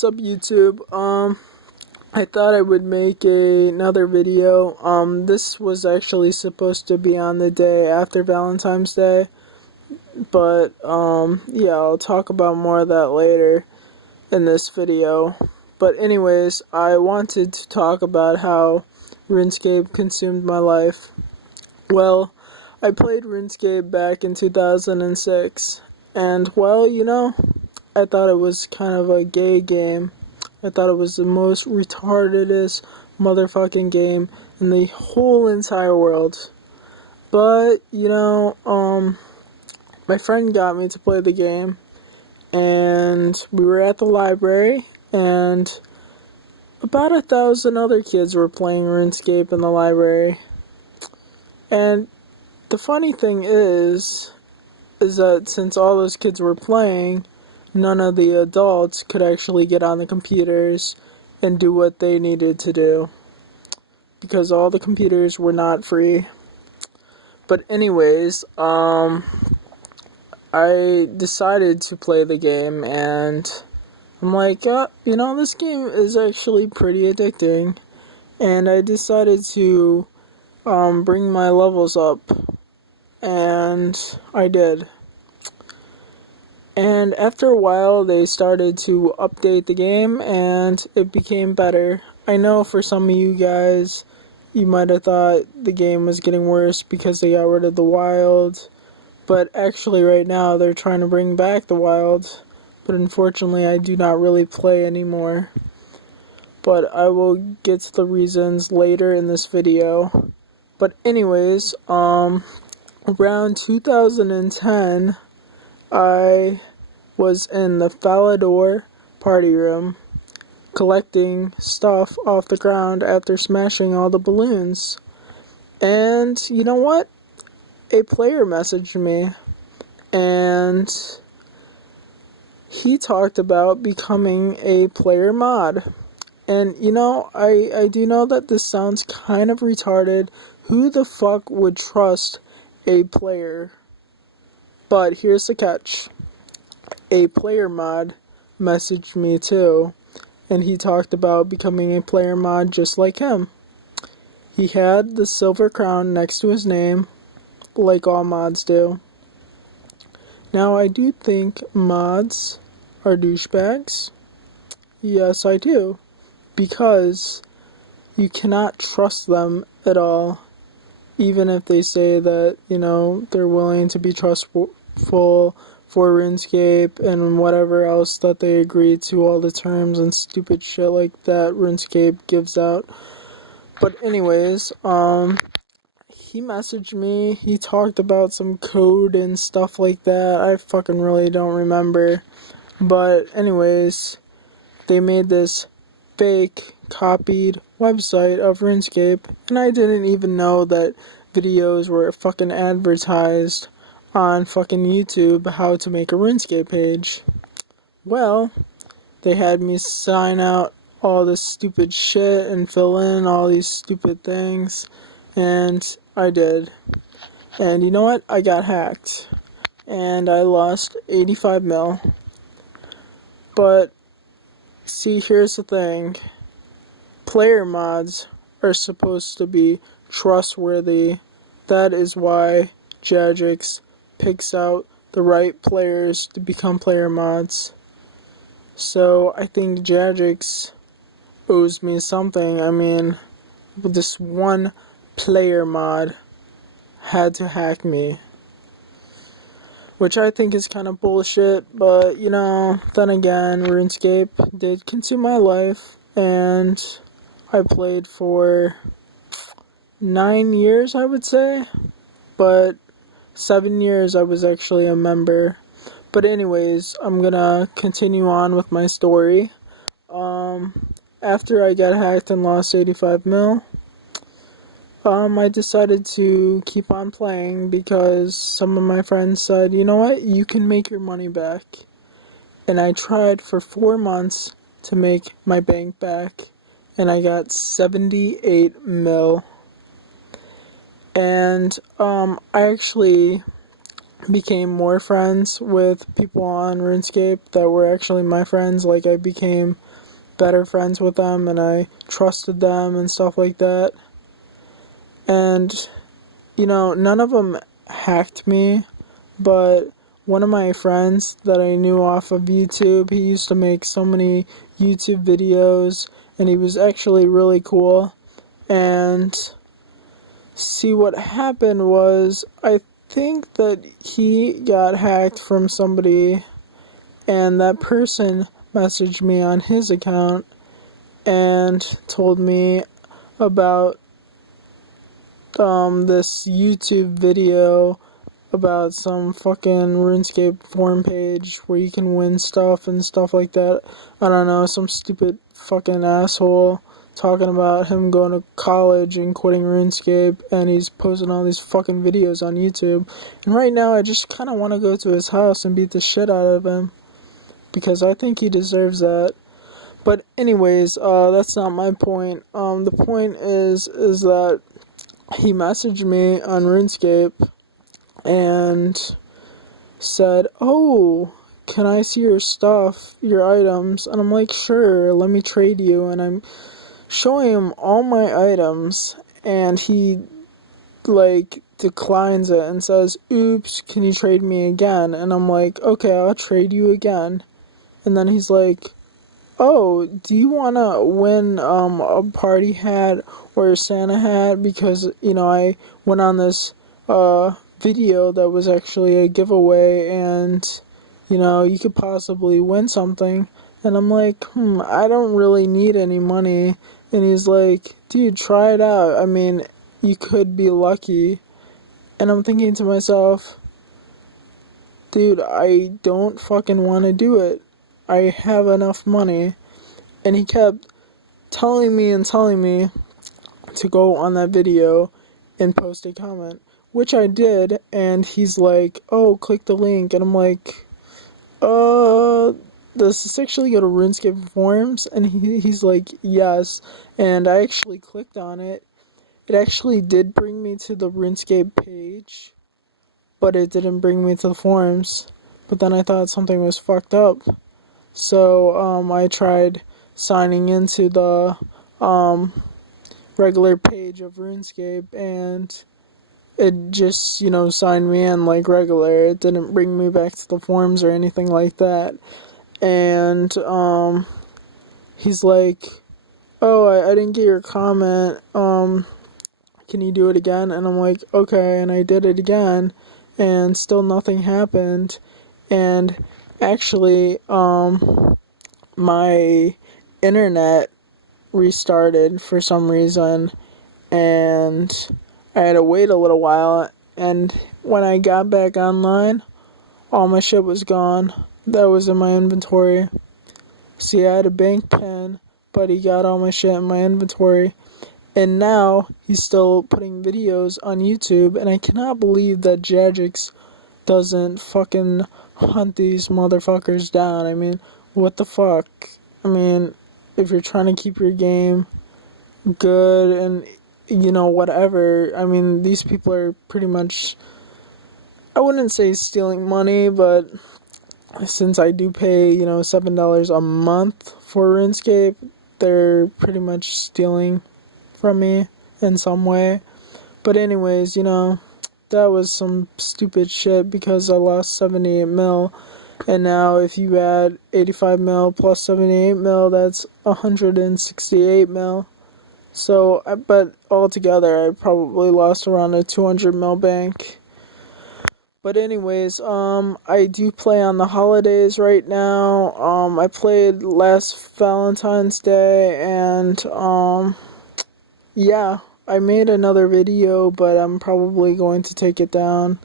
What's up, YouTube? I thought I would make another video. This was actually supposed to be on the day after Valentine's Day, but yeah, I'll talk about more of that later in this video. But anyways, I wanted to talk about how RuneScape consumed my life. Well, I played RuneScape back in 2006, and well, I thought it was kind of a gay game. I thought it was the most retardedest motherfucking game in the whole entire world. But, my friend got me to play the game, and we were at the library, and about 1,000 other kids were playing RuneScape in the library. And the funny thing is that since all those kids were playing, none of the adults could actually get on the computers and do what they needed to do, because all the computers were not free. But anyways, I decided to play the game, and I'm like, this game is actually pretty addicting, and I decided to bring my levels up, and I did. And after a while, they started to update the game, and it became better. I know for some of you guys, you might have thought the game was getting worse because they got rid of the wild, but actually right now they're trying to bring back the wild, but unfortunately I do not really play anymore. But I will get to the reasons later in this video. But anyways, around 2010, I was in the Falador party room collecting stuff off the ground after smashing all the balloons. And you know what? A player messaged me, and he talked about becoming a player mod. And I do know that this sounds kind of retarded. Who the fuck would trust a player? But here's the catch. A player mod messaged me too, and he talked about becoming a player mod just like him. He had the silver crown next to his name, like all mods do. Now, I do think mods are douchebags. Yes, I do. Because you cannot trust them at all. Even if they say that, they're willing to be trustful for RuneScape and whatever else that they agree to, all the terms and stupid shit like that RuneScape gives out. But anyways, he messaged me, he talked about some code and stuff like that. I fucking really don't remember. But anyways, they made this fake copied website of RuneScape, and I didn't even know that videos were fucking advertised on fucking YouTube how to make a RuneScape page. Well, they had me sign out all this stupid shit and fill in all these stupid things, and I did. And you know what? I got hacked, and I lost 85 mil. But see, here's the thing. Player mods are supposed to be trustworthy. That is why Jagex picks out the right players to become player mods. So I think Jagex owes me something. I mean, this one player mod had to hack me, which I think is kind of bullshit. But then again, RuneScape did consume my life, and I played for 9 years, I would say, but 7 years I was actually a member. But anyways, I'm gonna continue on with my story. After I got hacked and lost 85 mil, I decided to keep on playing because some of my friends said, you know what, you can make your money back. And I tried for 4 months to make my bank back, and I got 78 mil. And I actually became more friends with people on RuneScape that were actually my friends. Like, I became better friends with them and I trusted them and stuff like that. And, none of them hacked me, but one of my friends that I knew off of YouTube, he used to make so many YouTube videos, and he was actually really cool. And see, what happened was, I think that he got hacked from somebody, and that person messaged me on his account and told me about this YouTube video about some fucking RuneScape forum page where you can win stuff and stuff like that. I don't know, some stupid fucking asshole talking about him going to college and quitting RuneScape, and he's posting all these fucking videos on YouTube. And right now I just kind of want to go to his house and beat the shit out of him, because I think he deserves that. But anyways, that's not my point. The point is that he messaged me on RuneScape and said, "Oh, can I see your stuff, your items?" And I'm like, "Sure, let me trade you." And I'm showing him all my items, and he, declines it and says, "Oops, can you trade me again?" And I'm like, "Okay, I'll trade you again." And then he's like, "Oh, do you want to win a party hat or a Santa hat? Because, I went on this video that was actually a giveaway, and, you could possibly win something." And I'm like, I don't really need any money. And he's like, "Dude, try it out. I mean, you could be lucky." And I'm thinking to myself, dude, I don't fucking want to do it. I have enough money. And he kept telling me to go on that video and post a comment, which I did. And he's like, "Oh, click the link." And I'm like, does this actually go to RuneScape forums? And he's like, "Yes." And I actually clicked on it. It actually did bring me to the RuneScape page, but it didn't bring me to the forums. But then I thought something was fucked up. So, I tried signing into the, regular page of RuneScape, and it just, signed me in like regular. It didn't bring me back to the forums or anything like that. And, he's like, "Oh, I didn't get your comment, can you do it again?" And I'm like, "Okay," and I did it again, and still nothing happened. And actually, my internet restarted for some reason, and I had to wait a little while, and when I got back online, all my shit was gone that was in my inventory. See, I had a bank pin, but he got all my shit in my inventory. And now he's still putting videos on YouTube, and I cannot believe that Jajix doesn't fucking hunt these motherfuckers down. I mean, what the fuck? I mean, if you're trying to keep your game good and, whatever, I mean, these people are pretty much, I wouldn't say stealing money, but since I do pay, $7 a month for RuneScape, they're pretty much stealing from me in some way. But anyways, that was some stupid shit, because I lost 78 mil, and now if you add 85 mil plus 78 mil, that's 168 mil. So, but altogether, I probably lost around a 200 mil bank. But anyways, I do play on the holidays right now. I played last Valentine's Day, and, yeah, I made another video, but I'm probably going to take it down.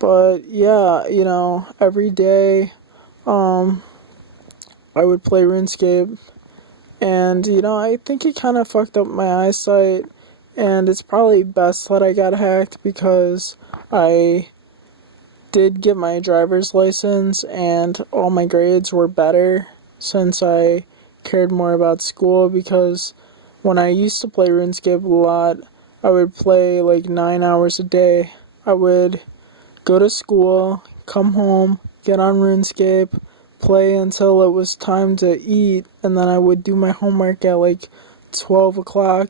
But yeah, every day, I would play RuneScape, and, I think it kind of fucked up my eyesight, and it's probably best that I got hacked, because I did get my driver's license, and all my grades were better since I cared more about school, because when I used to play RuneScape a lot, I would play like 9 hours a day. I would go to school, come home, get on RuneScape, play until it was time to eat, and then I would do my homework at like 12 o'clock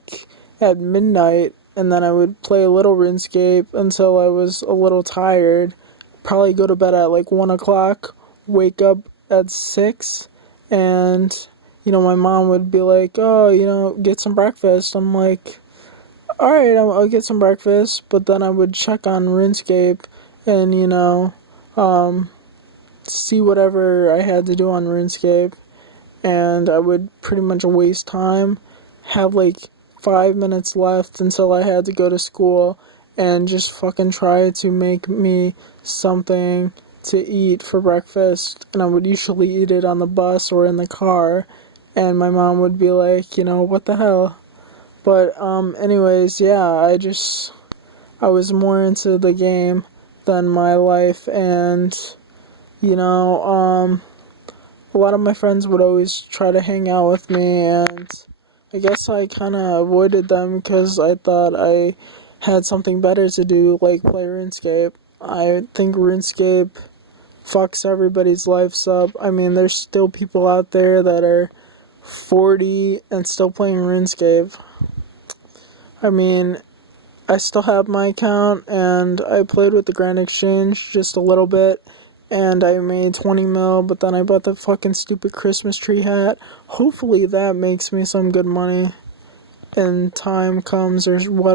at midnight, and then I would play a little RuneScape until I was a little tired, probably go to bed at like 1 o'clock, wake up at 6, and, my mom would be like, oh, get some breakfast. I'm like, alright, I'll get some breakfast, but then I would check on RuneScape and, see whatever I had to do on RuneScape, and I would pretty much waste time, have like 5 minutes left until I had to go to school, and just fucking try to make me something to eat for breakfast, and I would usually eat it on the bus or in the car, and my mom would be like, what the hell? But, anyways, yeah, I was more into the game than my life, and, a lot of my friends would always try to hang out with me, and I guess I kind of avoided them because I thought I had something better to do, like play RuneScape. I think RuneScape fucks everybody's lives up. I mean, there's still people out there that are 40 and still playing RuneScape. I mean, I still have my account, and I played with the Grand Exchange just a little bit, and I made 20 mil, but then I bought the fucking stupid Christmas tree hat. Hopefully that makes me some good money, and time comes or what.